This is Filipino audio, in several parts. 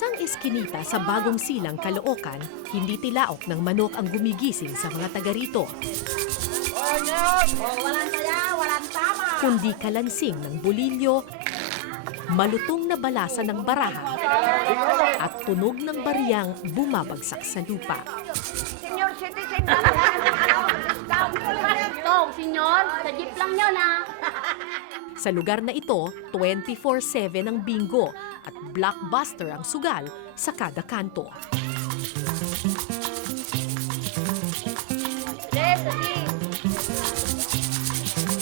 isang eskinita sa Bagong Silang, Caloocan, hindi tilaok ng manok ang gumigising sa mga taga rito. Kundi kalansing ng bolilyo, malutong na balasa ng baraha, at tunog ng bariyang bumabagsak sa lupa. Senior citizen na. Senyor, sa jeep lang yun Sa lugar na ito, 24/7 ang bingo at blockbuster ang sugal sa kada kanto.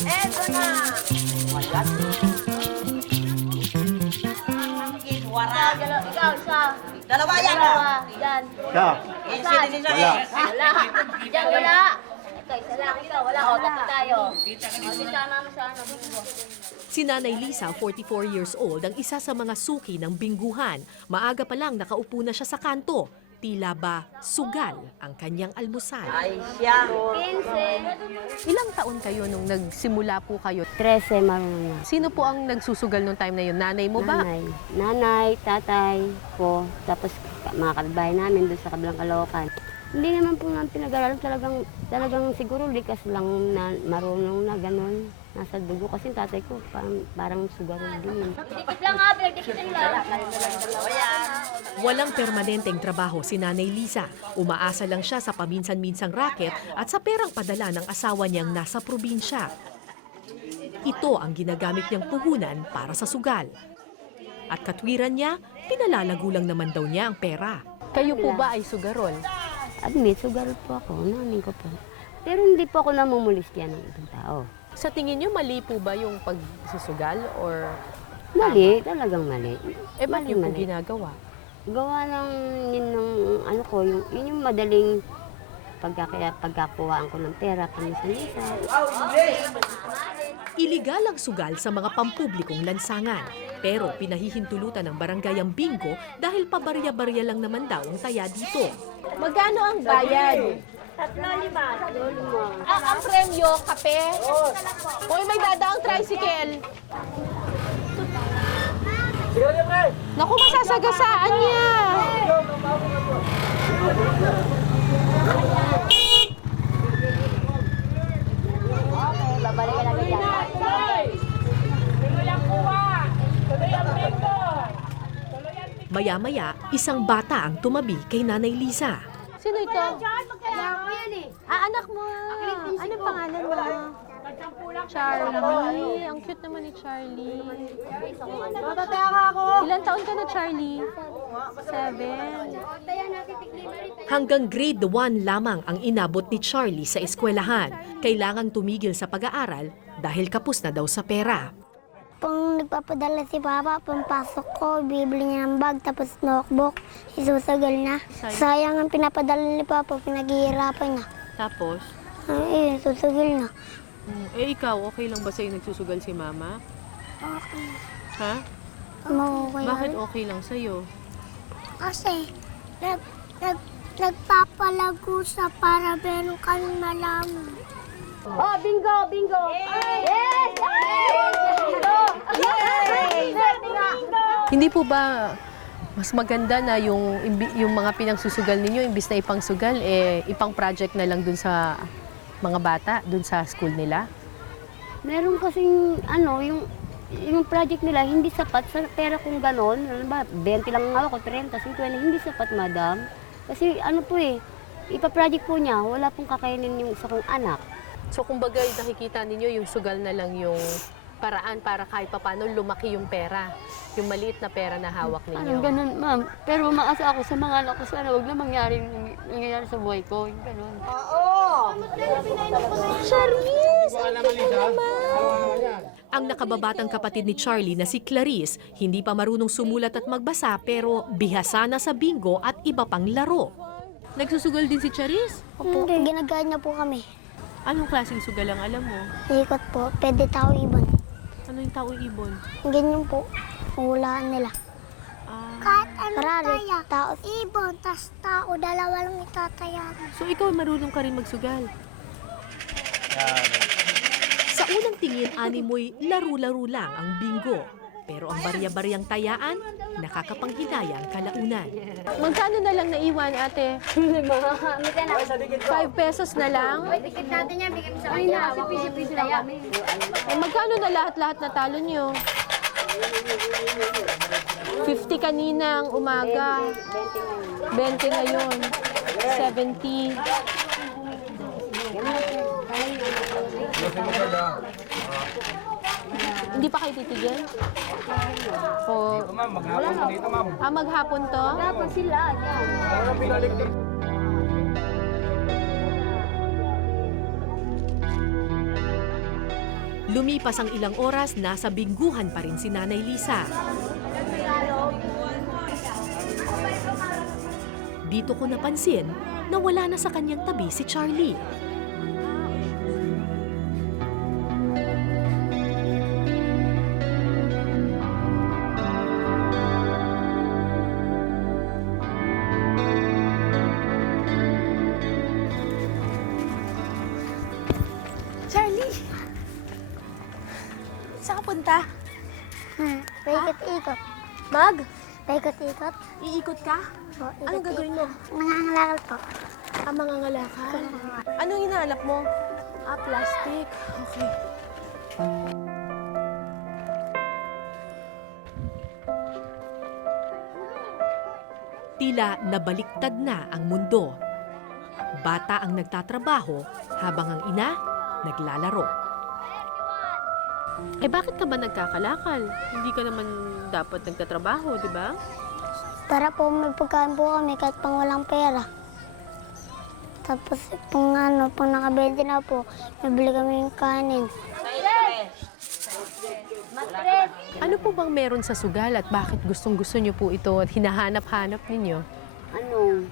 Eto na. Ikaw, isa. Dalawa yan. Yan. Siya. Wala. Wala. Diyan, wala. Ito, isa lang. Ikaw, wala. O, tatlo tayo. O, dito namin sa ano. Si Nanay Lisa, 44 years old, ang isa sa mga suki ng bingguhan. Maaga pa lang nakaupo na siya sa kanto. Tila ba sugal ang kanyang almusal. Ay, siya. 15. Ilang taon kayo nung nagsimula po kayo? 13 marunong na. Sino po ang nagsusugal nung time na yun? Nanay mo ba? Nanay, tatay ko, tapos mga kapitbahay namin doon sa kabilang Caloocan. Hindi naman po namin pinag-aralan, talagang siguro likas lang na marunong na gano'n. Nasa dugo kasi tatay ko parang sugaro din. Dikit lang ha, pinagdikitin lang. Walang permanenteng trabaho si Nanay Lisa. Umaasa lang siya sa paminsan-minsang racket at sa perang padala ng asawa niyang nasa probinsya. Ito ang ginagamit niyang puhunan para sa sugal. At katwiran niya, pinalalago lang naman daw niya ang pera. Kayo po ba ay sugarol? Admit, sugaro po ako, namin ko po. Pero hindi po ako namumulistya ng ibang tao. Sa tingin niyo, mali po ba yung pagsusugal or Mali, talagang mali. ba't niyo po ginagawa? Gawa ng yun ng ano ko, yun yung madaling pagkakuhaan ko ng pera paminsan-minsan. Iligal ang sugal sa mga pampublikong lansangan. Pero pinahihintulutan ng barangay ang bingo dahil pabarya-barya lang naman daw ang taya dito. Magkano ang bayad? 3-5. Ang premyo, kape? Hoy, may dadaang tricycle. Naku, masasagasaan niya. Babalikan natin yan. Maya-maya, isang bata ang tumabi kay Nanay Lisa. Sino ito? Anak mo. Anong pangalan mo? Charlie. Ang cute naman ni Charlie. Ilan taon ka na, Charlie? 7. Hanggang grade 1 lamang ang inabot ni Charlie sa eskwelahan. Kailangang tumigil sa pag-aaral dahil kapos na daw sa pera. Pang nagpapadala si Papa, pampasok ko, bibili niya ng bag, tapos notebook, isusagal na. Sayang ang pinapadala ni Papa, pinaghihirapan niya. Tapos? Ay, susagal na. Ikaw, okay lang ba sa'yo nagsusugal si Mama? Okay. Ha? Okay. Bakit okay lang sa'yo? Kasi, nagpapalago sa para meron kaming malaman. Oh, bingo, bingo. Yes! Hindi po ba mas maganda na yung mga pinangsusugal ninyo, imbis na ipangsugal, ipang project na lang dun sa mga bata, dun sa school nila? Meron kasing yung project nila hindi sapat sa pera kung ganon. Ano ba, 20 lang ang hawak ko, 30, 50, hindi sapat, madam. Kasi ipa-project po niya, wala pong kakainin yung isa kong anak. So kumbaga nakikita ninyo yung sugal na lang yung paraan para kahit paano lumaki yung pera, yung maliit na pera na hawak ninyo. Parang ganun, ma'am. Pero umaasa ako sa mga anak ko, sana huwag na mangyari sa buhay ko. Yung ganun. Ang nakababatang kapatid ni Charlie na si Clarice, hindi pa marunong sumulat at magbasa pero bihasa na sa bingo at iba pang laro. Nagsusugal din si Charis? Hindi, ginagaya niya po kami. Anong klaseng sugal ang alam mo? Ikot po, pwede tao ibon. Ano yung tao ibon? Ganyan po, hulaan nila. Kahit ano Parari. tao, ibon, tas tao, dalawa lang itatayan. So ikaw marunong ka rin magsugal? Sa unang tingin, animoy laro-laro lang ang bingo. Pero ang barya-baryang tayaan, nakakapanghinayang kalaunan. Magkano na lang naiwan, ate? 5 pesos na lang? Dikit natin yan, bigyan mo sa kanya. Piso-piso lang kami. Eh, magkano na lahat-lahat na talo nyo? 50 kaninang umaga. 20 ngayon. 70. Hindi pa kayo titigil? O, maghapon to? Tapos sila, yan. Lumipas ang ilang oras, nasa bingguhan pa rin si Nanay Lisa. Dito ko napansin na wala na sa kanyang tabi si Charlie. Charlie! Saan ka punta? Paikot-ikot. Mag? Paikot-ikot. Iikot ka? O, Anong gagawin mo? Nangangalakal po. Mga ngalakal? Anong hinahanap mo? Plastic. Okay. Tila nabaliktad na ang mundo. Bata ang nagtatrabaho habang ang ina naglalaro. Eh, bakit ka ba nagkakalakal? Hindi ka naman dapat nagtatrabaho, di ba? Para po may pagkain po kami kahit pang walang pera. Tapos pang naka-20 na po, nabili kami yung kanin. Ano po bang meron sa sugal at bakit gustong-gusto niyo po ito at hinahanap-hanap ninyo? Ano,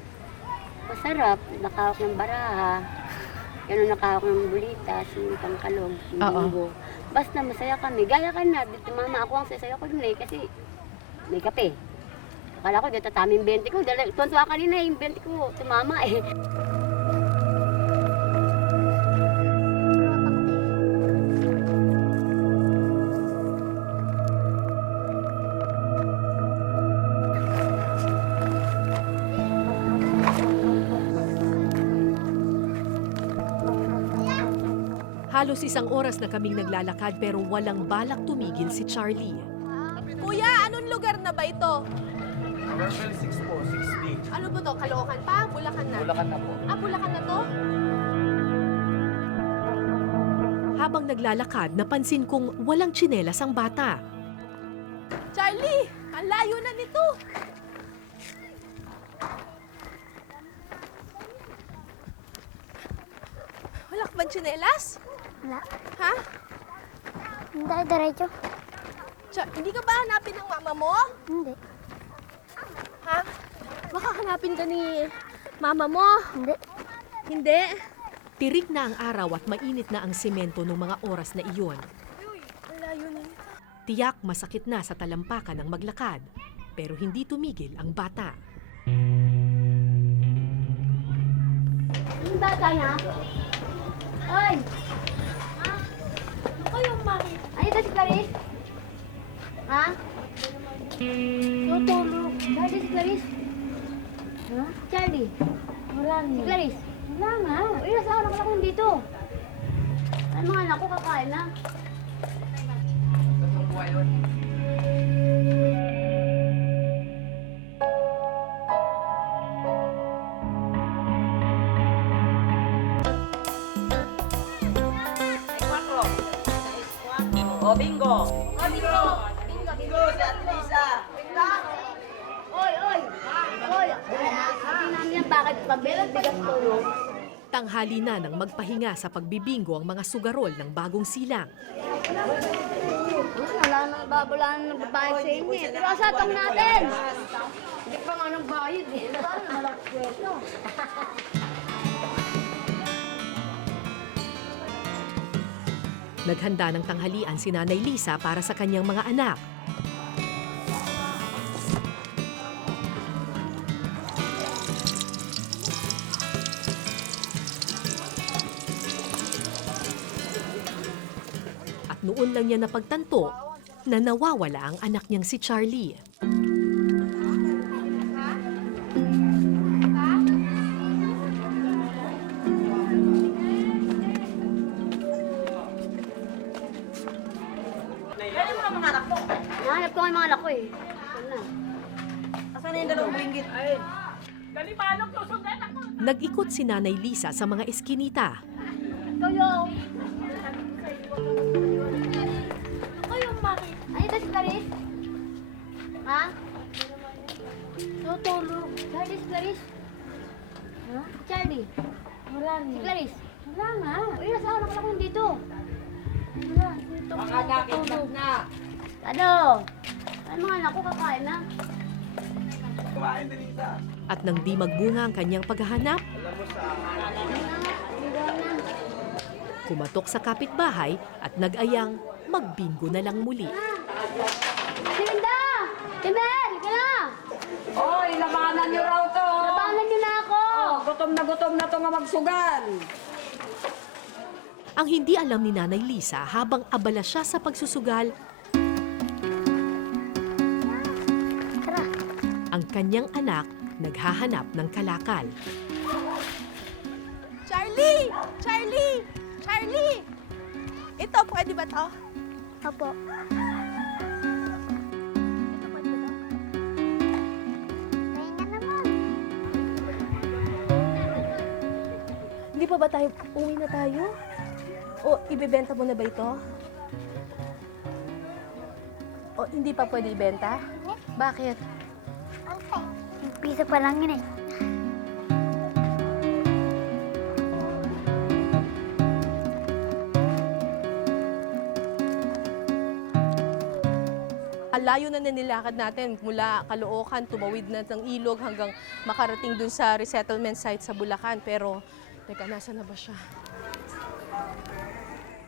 masarap, nakahawak ng baraha, gano'n nakahawak ng bulitas, yung pangkalog, yung Oo. linggo. Basta masaya kami. Gaya ka na, dito mama ako ang sasaya ko dun eh, kasi may kape. Akala ko dito taming 20 ko, tuwan-tuwa kanina yung 20 ko, tumama eh. Halos isang oras na kaming naglalakad pero walang balak tumigil si Charlie. Kuya, anong lugar na ba ito? Level 6 po, 6D. Ano ba to? Caloocan pa? Bulacan na? Bulacan na po. Bulacan na to? Habang naglalakad, napansin kong walang tsinelas ang bata. Charlie! Ang layo na nito! Wala ka bang tsinelas? Wala. Ha? Hindi, diretso. Hindi ka ba hanapin ng mama mo? Hindi. Ha? Baka hanapin ka ni mama mo? Hindi. Hindi. Tirik na ang araw at mainit na ang semento noong mga oras na iyon. Ang layo na nito. Tiyak masakit na sa talampakan ng maglakad, pero hindi tumigil ang bata. Yung bata na? Oy! Ha? Ako yung mami. Ano ito si Clarice? Ha? Tutulog. Charlie si Clarice? Ha? Charlie? Wala Si Clarice? Wala nga. Ilas araw ka lang dito. Ay, mga anak ko kakain na. O, bingo! Oy, oy! Oy! Sabi namin yan, bakit pabilat bigas tulog? Tanghali na nang magpahinga sa pagbibingo ang mga sugarol ng bagong silang. Wala nang babalaan ng babayad sa inyo eh. Pero asatang natin! Hindi pa nga nang bayad eh. Paano malaki kwento? Naghanda ng tanghalian si Nanay Lisa para sa kanyang mga anak. At noon lang niya napagtanto na nawawala ang anak niyang si Charlie. Nahanap ko yung mga anak ko eh. Nag-ikot si Nanay Lisa sa mga eskinita. Ikaw yung... Ikaw yung mami. Ano ito si Clarice? Ha? Tutulog. Charlie, si Clarice? Ha? Charlie? Wala ni. Si Clarice? Wala nga. Uy, nasa anak ko dito. Wala. Dito. Baka nakitlag na. Ano? Ano mga anak ko kakain na? Kumain din isa. At nang di magbunga ang kanyang paghahanap, kumatok sa kapitbahay at nag-ayang magbingo na lang muli. Linda! Timel! Ka na! Oy, labanan niyo raw to. Labanan niyo na ako! Oh, gutom na to nga magsugal. Ang hindi alam ni Nanay Lisa habang abala siya sa pagsusugal, ang kanyang anak naghahanap ng kalakal. Charlie! Charlie! Charlie! Ito, pwede ba to? Opo. Hindi pa ba tayo, uwi na tayo? O ibebenta mo na ba ito? O hindi pa pwede ibenta? Bakit? Piso pa lang yun eh. Alayo na nilakad natin mula Caloocan, tumawid na ng ilog hanggang makarating dun sa resettlement site sa Bulacan. Pero, teka, nasa na ba siya?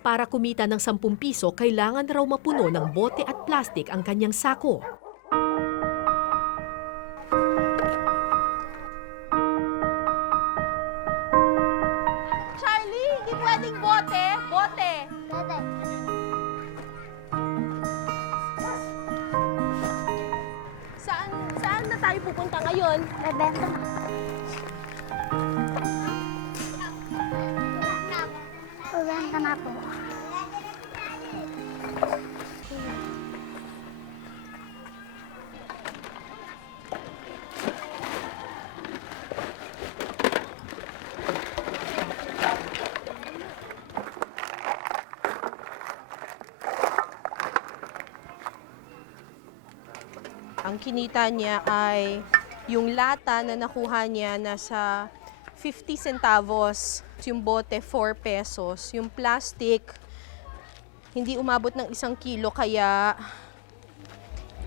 Para kumita ng 10 piso, kailangan raw mapuno ng bote at plastik ang kanyang sako. Charlie, hindi pwedeng bote! Bote! Dede. Saan na tayo pupunta ngayon? Bebenta na. Bebenta na po. Ang kinita niya ay yung lata na nakuha niya nasa 50 centavos, yung bote 4 pesos, yung plastic hindi umabot ng 1 kilo kaya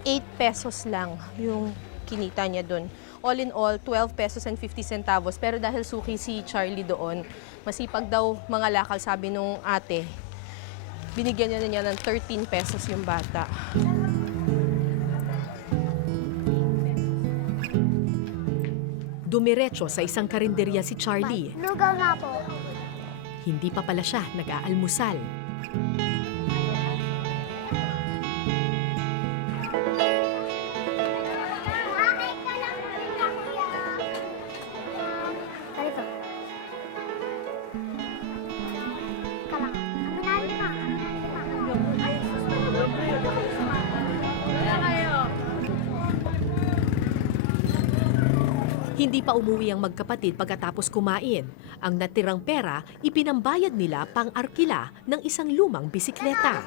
8 pesos lang yung kinita niya doon. All in all, 12 pesos and 50 centavos. Pero dahil suki si Charlie doon, masipag daw mga lakal, sabi nung ate, binigyan niya ng 13 pesos yung bata. Dumiretso sa isang karinderya si Charlie. Lugaw na po. Hindi pa pala siya nag-aalmusal. Dito. Kalang. Aminali na. Hindi pa umuwi ang magkapatid pagkatapos kumain. Ang natirang pera, ipinambayad nila pang-arkila ng isang lumang bisikleta.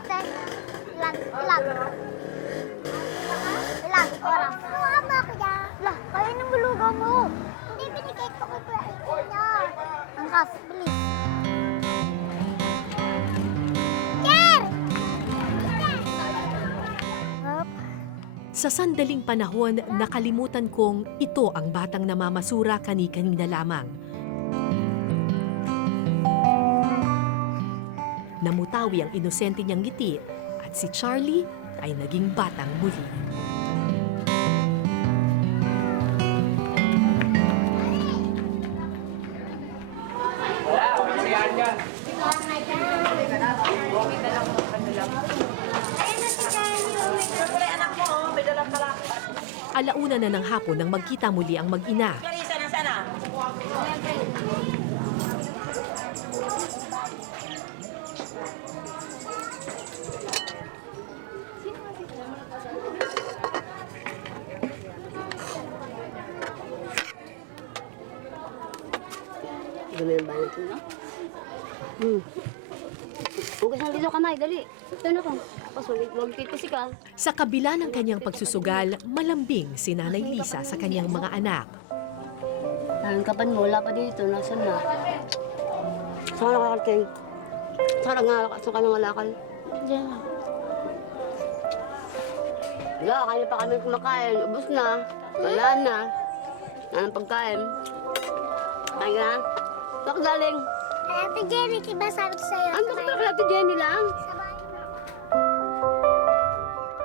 Ilan? Oras. Haba ko dyan. Lah, kaya ng bulugaw mo. Hindi, binigay ko kay Kuya niya. Ang kas, bilis. Ker! Hop. Sa sandaling panahon, nakalimutan kong ito ang batang namamasura kani-kanina lamang. Namutawi ang inosente niyang ngiti at si Charlie ay naging batang muli. Ayun na si Charlie. Alauna na ng hapon nang magkita muli ang mag-ina. Dumi yung balat mo. Hugas na dito kamay, dali. Ito na ko. Tapos magpipisi ka. Sa kabila ng kanyang pagsusugal, malambing si Nanay Lisa sa kanyang mga anak. Ang kapan mo, wala pa dito. Nasaan na? Saan ka nakakarating? Saan ka nangalakal? Diyan lang. Wala, kaya pa kami kumakain. Ubus na. Wala na. Wala ng pagkain. Kain ka na? Saan ka galing? Ate Jenny, diba sabi ko sa'yo? Ano ka kay Ate Jenny lang?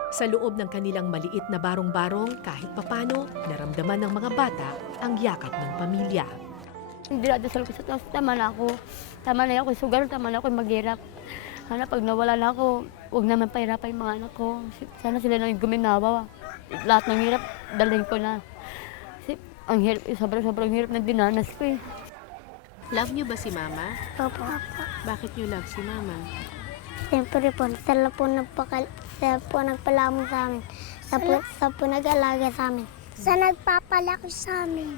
Sa loob ng kanilang maliit na barong-barong, kahit papano, naramdaman ng mga bata ang yakap ng pamilya. Dinadasal ko sa taas, tama na ako. Tama na ako, sugar, tama na ako maghirap. Sana pag nawala na ako, huwag naman pahirapan yung mga anak ko. Sana sila nang guminawa. Lahat ng hirap, dalhin ko na. Kasi ang hirap, sobrang hirap na dinanas ko eh. Love niyo ba si Mama? Opo. Bakit niyo love si Mama? Siyempre po, sila po nagpalamon sa amin. Sila po nag-alaga sa amin. Sa nagpapalaki sa amin.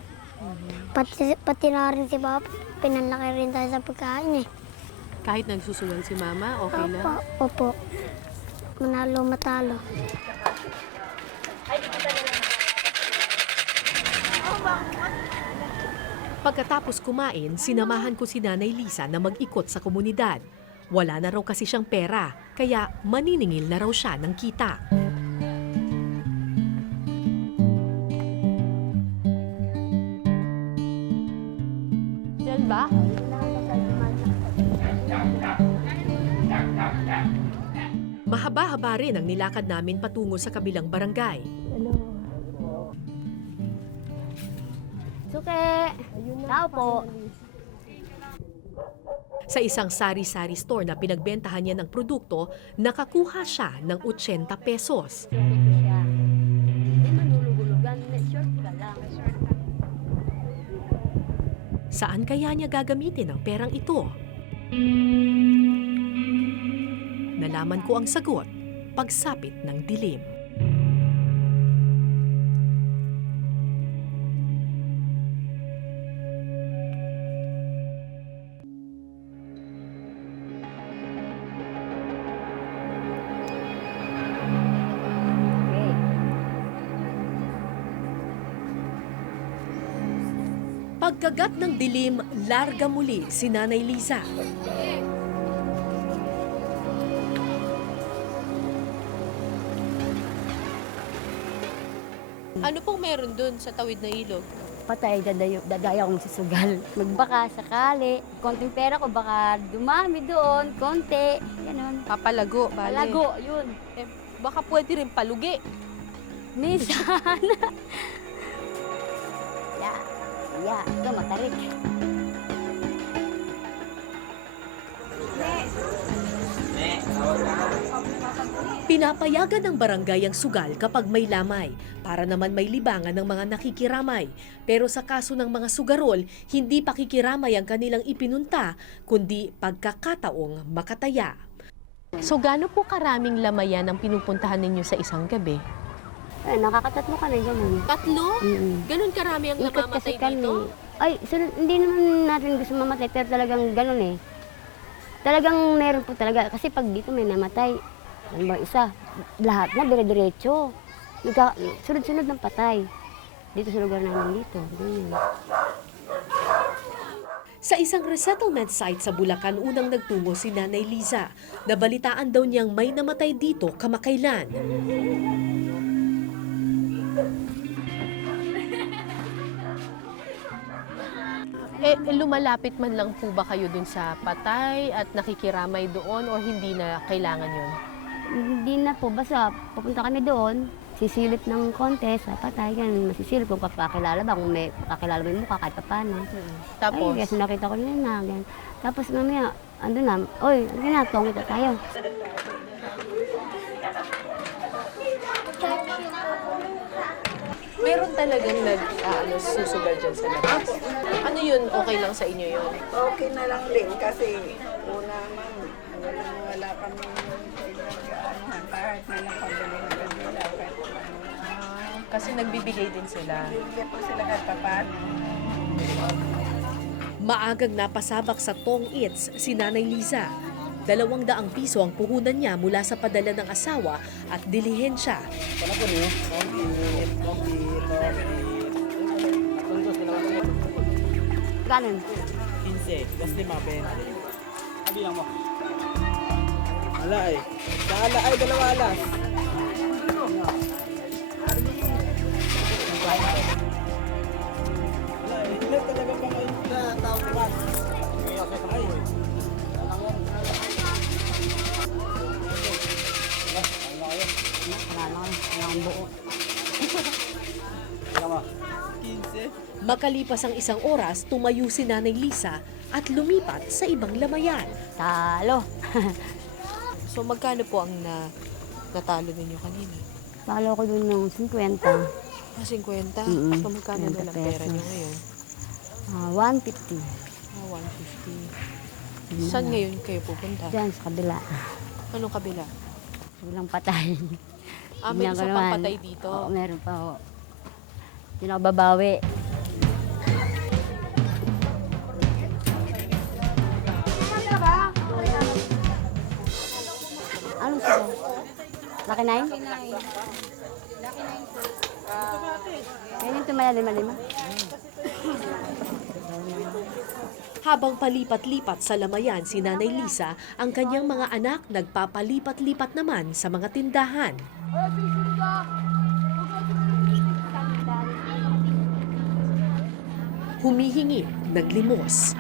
Pati na rin si Papa, pinalaki rin tayo sa pagkain eh. Kahit nagsusugal si Mama, okay lang? Opo. Manalo, matalo. Pagkatapos kumain, sinamahan ko si Nanay Lisa na mag-ikot sa komunidad. Wala na raw kasi siyang pera, kaya maniningil na raw siya ng kita. Diyan ba? Mahaba-haba rin ang nilakad namin patungo sa kabilang barangay. Suke! Tao po. Sa isang sari-sari store na pinagbentahan niya ng produkto, nakakuha siya ng 80 pesos. Siya. Hindi manulugulugan. Short ka lang. Saan kaya niya gagamitin ang perang ito? Nalaman ko ang sagot, pagsapit ng dilim. Pagkagat ng dilim, larga muli si Nanay Lisa. Ano pong meron dun sa tawid na ilog? Patay, dadaya akong susugal. Magbaka sakali, konting pera ko baka dumami doon, konti, ganun. Papalago, bale. Palago, yun. Eh, baka pwede rin palugi. Minsan. Ito matarik. Pinapayagan ng barangay ang sugal kapag may lamay, para naman may libangan ng mga nakikiramay. Pero sa kaso ng mga sugarol, hindi pakikiramay ang kanilang ipinunta, kundi pagkakataong makataya. So gaano po karaming lamayan ang pinupuntahan ninyo sa isang gabi? Eh, nakakatatlo kami, ganun. Tatlo? Mm-mm. Ganun karami ang Ikot kasi namamatay kami. dito? Ay, hindi naman natin gusto mamatay, pero talagang ganun eh. Talagang meron po talaga. Kasi pag dito may namatay, ano ba isa, lahat na dire-diretso. Sunod-sunod ng patay. Dito sa lugar namin dito. Ganyan. Sa isang resettlement site sa Bulacan, unang nagtungo si Nanay Liza. Nabalitaan daw niyang may namatay dito kamakailan. Lumalapit man lang po ba kayo dun sa patay at nakikiramay doon o hindi na kailangan yun? Hindi na po, basta pupunta kami doon, sisilip ng konti sa patay, ganun, masisilip kung kapakilala ba, kung may kakilala mo yung mukha kahit pa paano. Tapos? Ay, kasi nakita ko nila na, ganun. Tapos mamaya, ando na, oy, ganyan, tongit na tayo. meron talagang susugal dyan sa labas. Ano yun, okay lang sa inyo yun? Okay na lang din kasi una man, wala kami pinag-aanuhan. Kahit na lang pabili ng kanila. Kasi nagbibigay din sila. Bigyan po sila kahit papaano. Maagang napasabak sa Tong Eats si Nanay Liza. 200 piso ang puhunan niya mula sa padala ng asawa at dilihensya. Ganun. 15, gas 5, 20. Sabihan mo. Wala eh. Sa ay, 2 alas. Wala eh. Hindi talaga pa kayo sa tawag. Ay. Tama. 15. Makalipas ang isang oras, tumayo si Nanay Liza at lumipat sa ibang lamayan. Talo. So magkano po ang natalo ninyo kanina? Talo ko dun ng 50. 50? Mm-mm. So magkano na lang pera nyo ngayon? 150. 150. Saan ngayon kayo pupunta? Diyan sa kabila. Anong kabila? Walang patay. May Tingnan ko isa naman. pang patay dito. Oo, meron pa ho. Hindi na ako babawi. Ano siya? Lucky 9? Lucky 9. Yan yung tumaya lima-lima. Habang palipat-lipat sa lamayan si Nanay Liza, ang kanyang mga anak nagpapalipat-lipat naman sa mga tindahan. Humihingi, naglimos.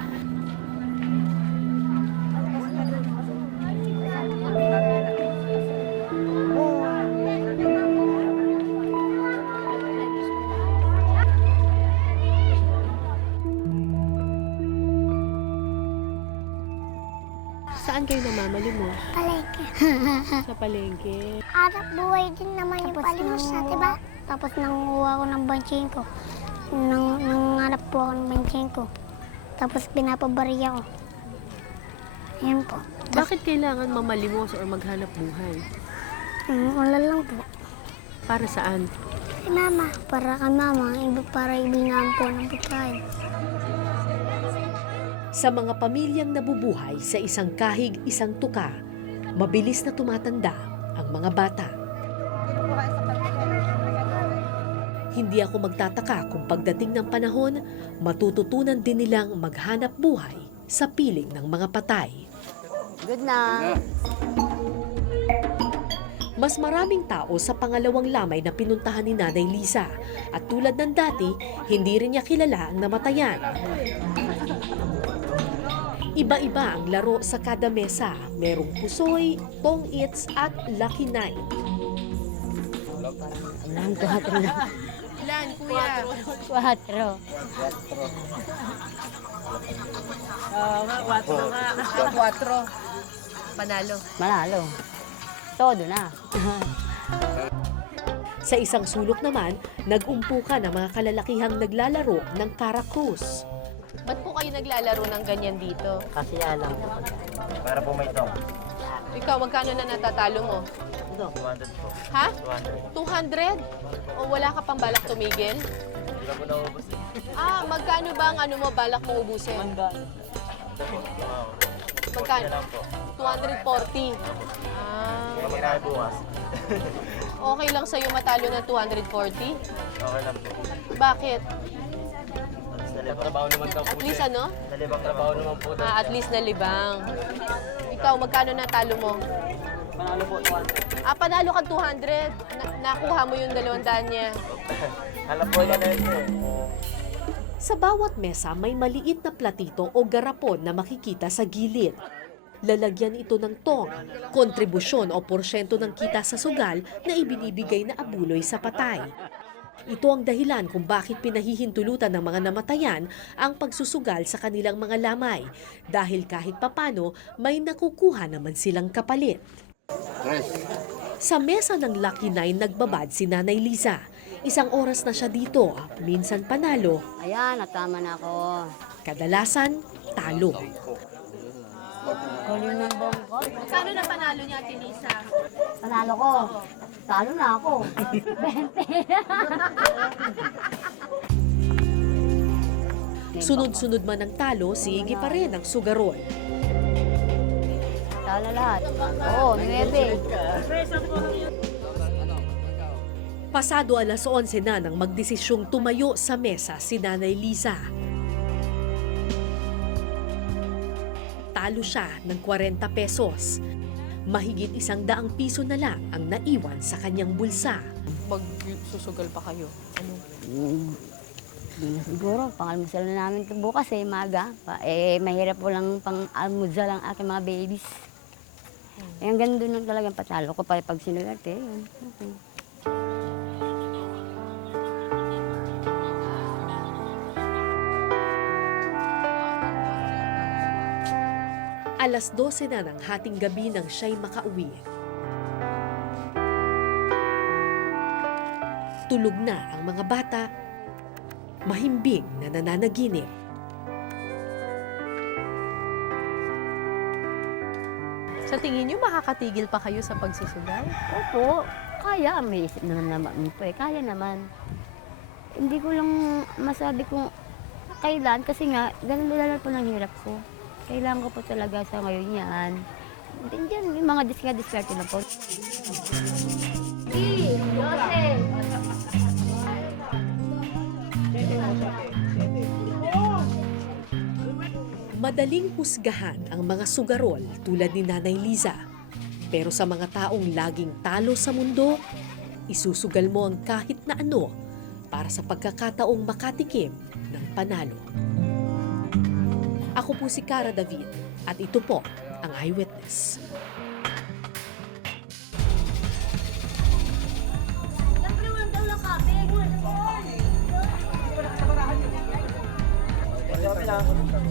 Saan kayo namamalimos? Palengke. Sa palengke. Hanap buhay din naman yung palimos na, diba? Tapos nanguha ko ng bansin ko. Nanganap po ako ng bansin ko. Tapos pinapabariya ko. Ayan po. Bakit kailangan mamalimos or maghanap buhay? Wala lang po. Para saan? Kay mama. Para kay mama. Iba para ibinaan po ng pagkain. Sa mga pamilyang nabubuhay sa isang kahig, isang tuka, mabilis na tumatanda ang mga bata. Hindi ako magtataka kung pagdating ng panahon, matututunan din nilang maghanap buhay sa piling ng mga patay. Good na. Mas maraming tao sa pangalawang lamay na pinuntahan ni Nanay Liza. At tulad ng dati, hindi rin niya kilala ang namatayan. Iba-iba ang laro sa kada mesa. Merong pusoy, Tong Eats at Lucky 9. Ilan? 4 na. Ilan, kuya? 4. Quatro. Panalo. Manalo. Todo na. Sa isang sulok naman, nag-umpukan ang mga kalalakihang naglalaro ng Karakrus. Ba't po kayo naglalaro ng ganyan dito? Kasi alam ko. Para po may tong. Ikaw, magkano na natatalo mo? 200 po. Ha? 200. 200? O wala ka pang balak tumigil? Hindi na po naubos eh. Magkano ba ang ano mo balak mo ubusin? Magkano? lang po. 240. Pagkirahe bukas. Okay lang sa'yo matalo ng 240? Okay lang po. Bakit? Nalibang trabaho naman daw po. At least ano? Nalibang trabaho naman po. At least nalibang. Ikaw, magkano natalo mo? Panalo po, 200. Panalo ka 200. Nakuha mo yung 200 niya. Alam po yan eh. Sa bawat mesa may maliit na platito o garapon na makikita sa gilid. Lalagyan ito ng tong, kontribusyon o porsyento ng kita sa sugal na ibinibigay na abuloy sa patay. Ito ang dahilan kung bakit pinahihintulutan ng mga namatayan ang pagsusugal sa kanilang mga lamay dahil kahit papano may nakukuha naman silang kapalit. Sa mesa ng Lucky 9 nagbabad si Nanay Liza. Isang oras na siya dito, minsan panalo, Ayan, natama na ako. kadalasan talo. Kunin ng bongko. Kano na panalo niya, Tinisa? Panalo ko. Talo na ako. 20. Sunod-sunod man ang talo, sige pa rin ang sugarol. Talo lahat. Oo, 9. Pasado alas 11 na nang magdesisyong tumayo sa mesa si Nanay Liza. Talo siya ng 40 pesos. Mahigit 100 piso na lang ang naiwan sa kanyang bulsa. Magsusugal pa kayo. Ano? Siguro, pang-almusal na namin ito bukas maga. Mahirap po lang pang-almusal ang aking mga babies. Ang ganda nun talagang patalo ko pag sinulate. Okay. Alas 12 na ng hating gabi nang siya'y makauwi. Tulog na ang mga bata, mahimbing na nananaginip. Sa tingin niyo, makakatigil pa kayo sa pagsusugal? Opo, kaya. May isip naman po Kaya naman. Hindi ko lang masabi kung kailan kasi nga, ganun na po ng hirap ko. Kailangan ko po talaga sa ngayon yan. Diyan, yung mga diskarte na po. Madaling husgahan ang mga sugarol tulad ni Nanay Liza. Pero sa mga taong laging talo sa mundo, isusugal mo ang kahit na ano para sa pagkakataong makatikim ng panalo. Ako po si Cara David at ito po ang Eyewitness. Sa barahan.